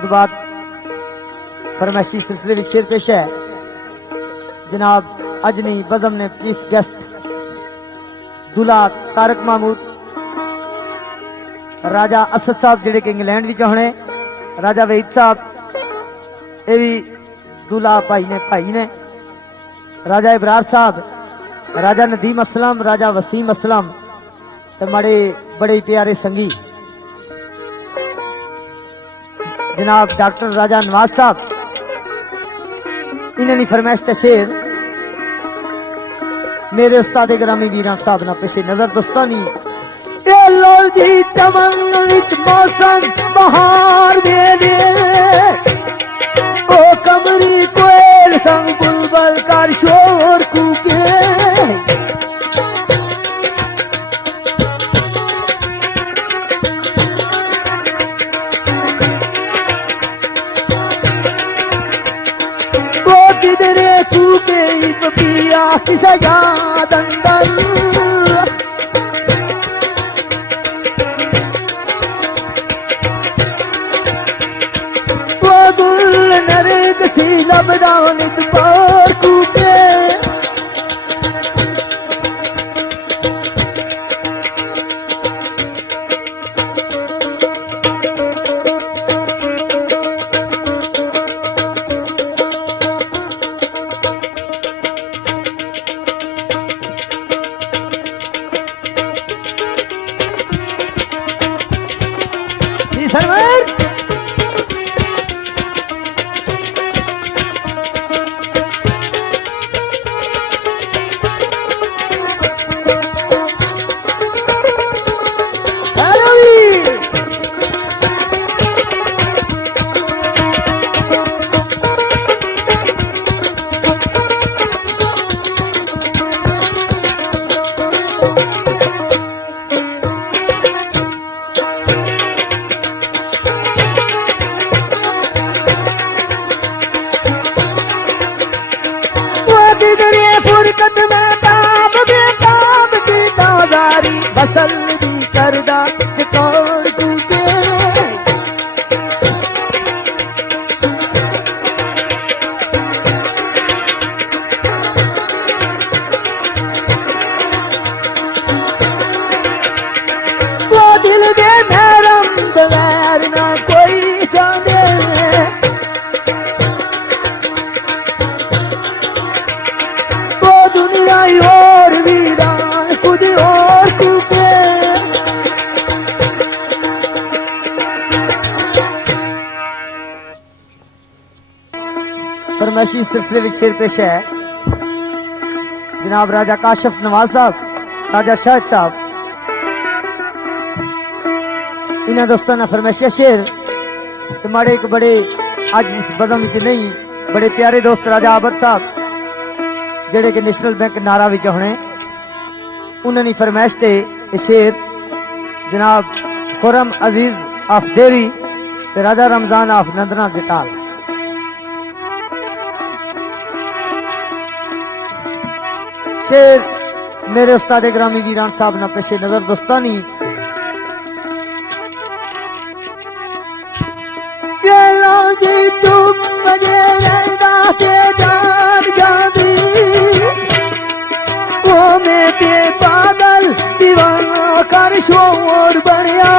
तो बाद फरमाइशी सिलसिले में शेर पेश है जनाब अजनी बज़म ने चीफ गेस्ट दूल्हा तारक महमूद राजा असद साहब जेडे कि इंग्लैंड विच होने राजा वहीद साहब ये भी दूल्हा भाई ने राजा इब्रार साहब राजा नदीम असलम राजा वसीम असलम तो माड़े बड़े प्यारे संगी जनाब डॉक्टर राजा नवाज साहब इन्होंने फरमाइश का शेर मेरे उस्ताद ग्रामी वीरान साहब ना पेशे नजर दोस्तानी जी चमन विच मौसम बहार दे दे ओ कमरी कोयल संग बुलबुल कर शोर कूके वो किधरे कूके पिया किसे याद अंदर लबदान पार कूके जी सरवर फसल भी करदा चकोर कूके वो दिल दे नरम बगैर ना कोई जाने वो दुनिया और वीरान खुद और कूके फरमाइशी सिलसिले में शेर पेश है जनाब राजा काशिफ नवाज साहब राजा शाहिद साहब इन्होंने दोस्तों ने फरमाइशिया शेर तुम्हारे एक बड़े आज इस बज़म विच नहीं बड़े प्यारे दोस्त राजा आबद साहब जेडे कि नेशनल बैंक नारा विच होने उन्होंने फरमाइश दे शेर जनाब खुरम अजीज ऑफ देवी राजा रमजान ऑफ नंदना जटाल शेर मेरे उस्ताद ग्रामी वीरान साहब ना पेशे नजर दोस्तानी पागल दीवाना कर शोर बढ़िया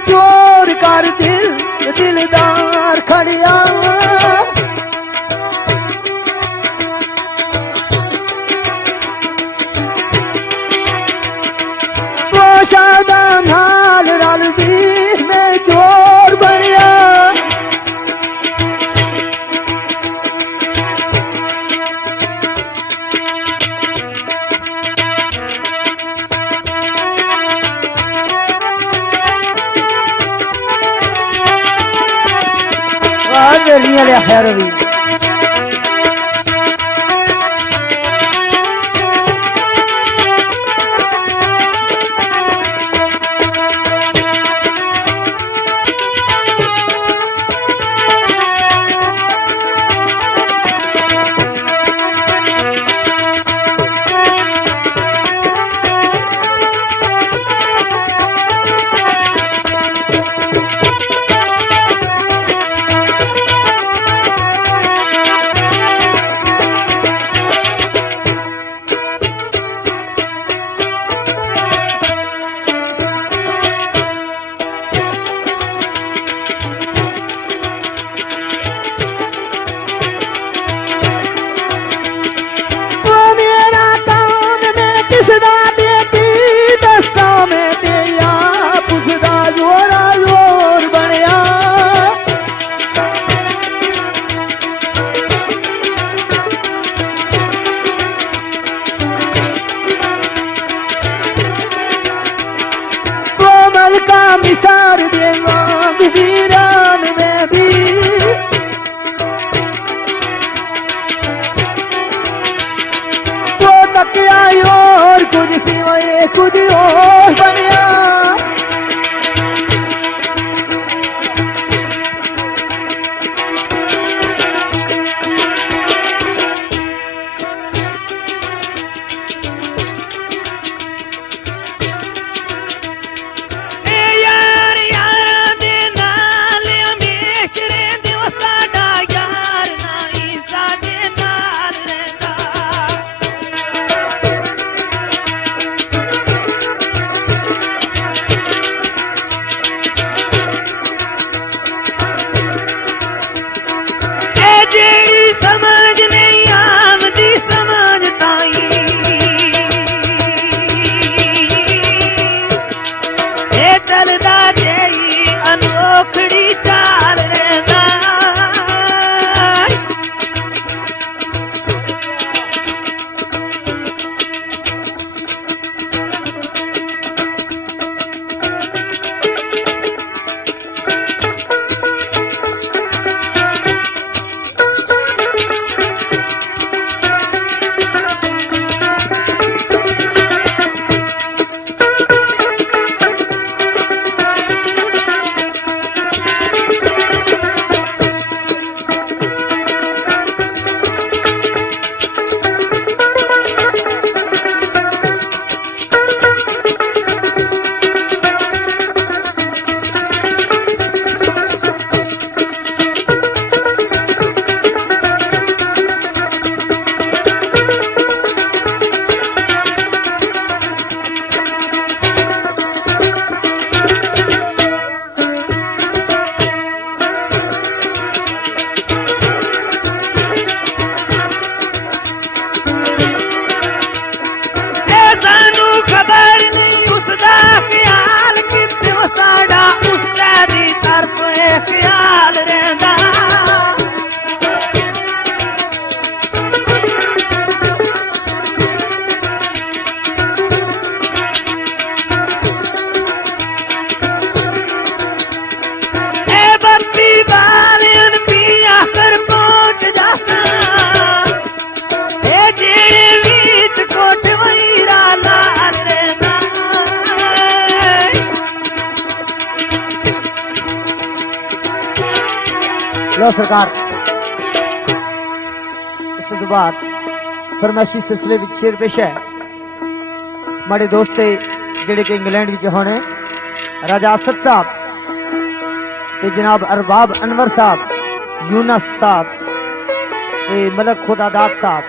चोर कर दिलदार खड़िया वो शादा नाल रल बीच में चोर बढ़िया खैर भी और कुछ सिवाय कुछ और बनया लो सरकार इस तो बाद फरमाइशी सिलसिले विच शेर पेश है माड़े दोस्ते जेड़े कि इंग्लैंड विच होने राजा असद साहब ते जनाब अरबाब अनवर साहब यूनस साहब ते मलक खुदादाद साहब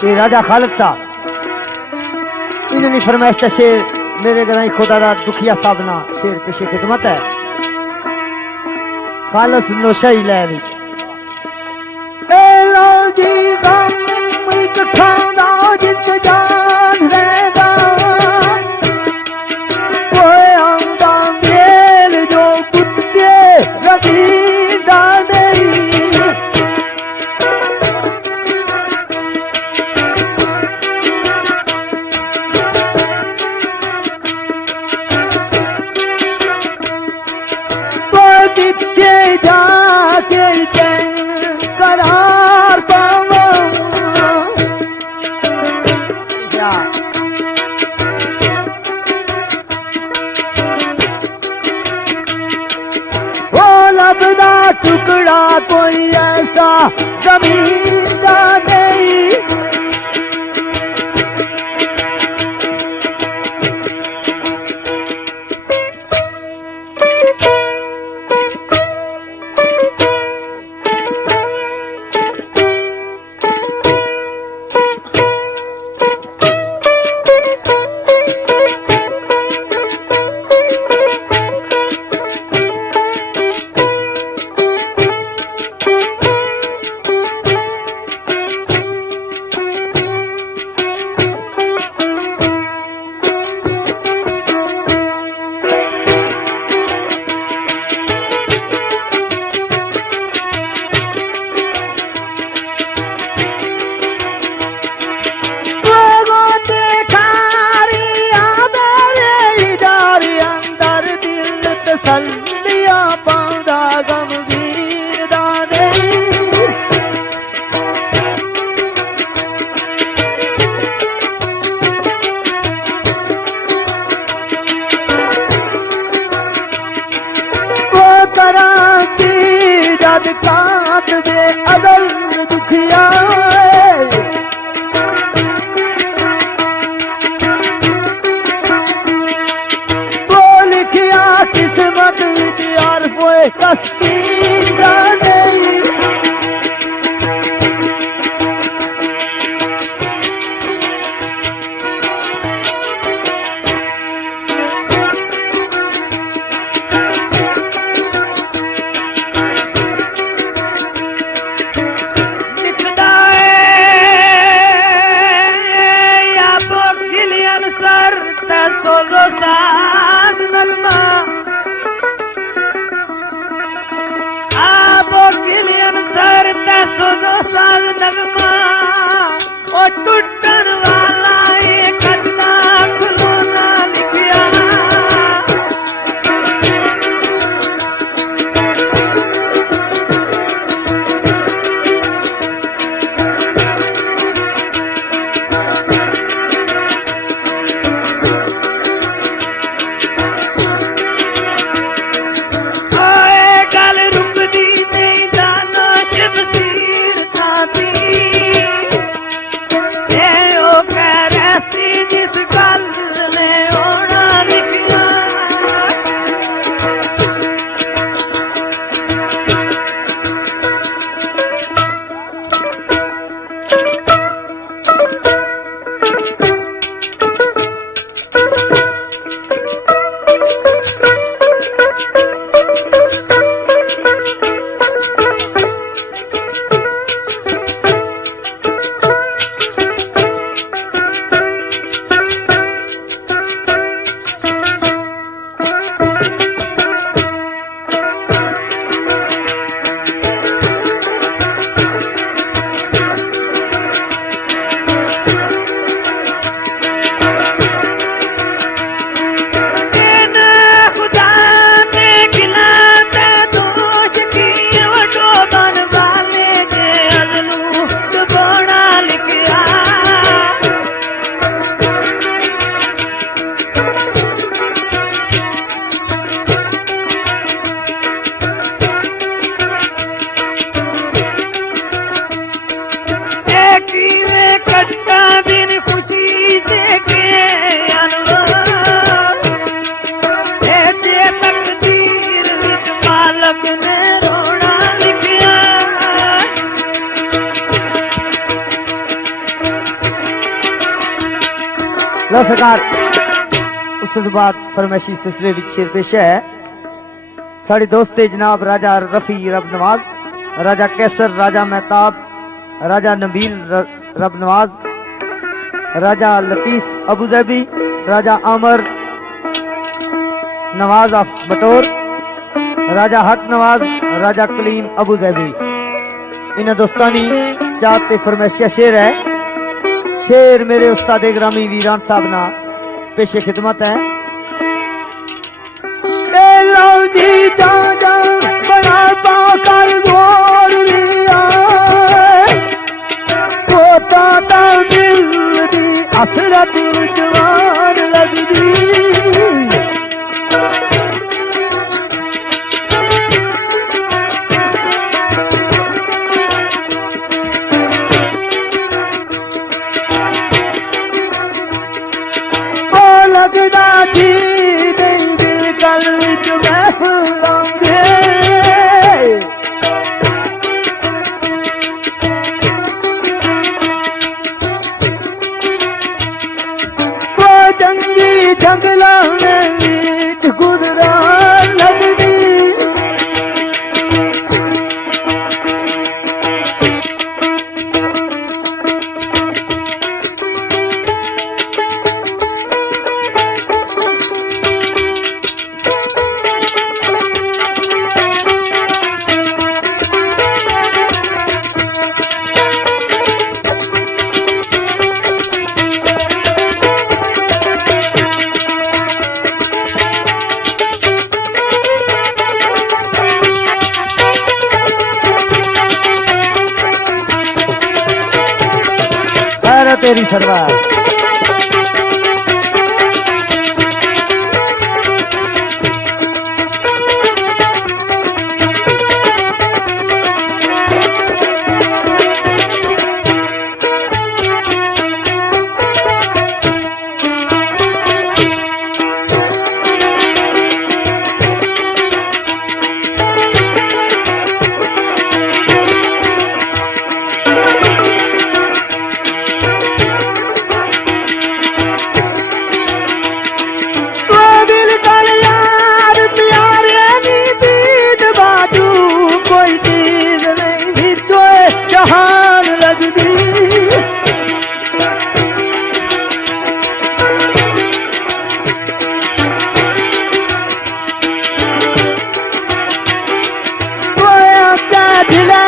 ते राजा खालिद साहब इन्होंने फरमाइश का शेर मेरे गराई खुदादाद दुखिया साहब ना शेर पेशे खिदमत है खालस नौशाई लै विच लो जी गम एक खाना जित जान रहदा कोई आंदा मेल जो कुत्ते रबीदा नहीं कोई जाके करार पावा वो लबदा टुकड़ा कोई ऐसा जमीन का नहीं काद काद दे अदल दुखिया वो लिखिया किस्मत विच यार होए कस्ती जाने सोलो साज नगमा आबो गिलियन सर ते सोलो साज नगमा ओ टूटन वाला ये खजना खलोना लिखिया लो सरकार उस तो बाद फरमाइशी सिलसिले विच शेर पेश है साढ़े दोस्त जनाब राजा रफी रब नवाज राजा कैसर राजा मेहताब राजा नबील रब नवाज राजा लतीफ अबू जैबी राजा आमर नवाज ऑफ बटोर राजा हक नवाज राजा कलीम अबू जैबी इन्हें दोस्तानी चाहते फरमाइशिया शेर है शेर मेरे उस्ताद ग्रामी वीरान साहब ना पेशे खिदमत है जी जा जा बड़ा पाकर गोर लिया होता ता दिल दी असरत जवान लगदी लगदा जी दिल गल विच महफलांदे वो जंगी जंगलां विच गुजरा लगदी तेरी सरदार जिला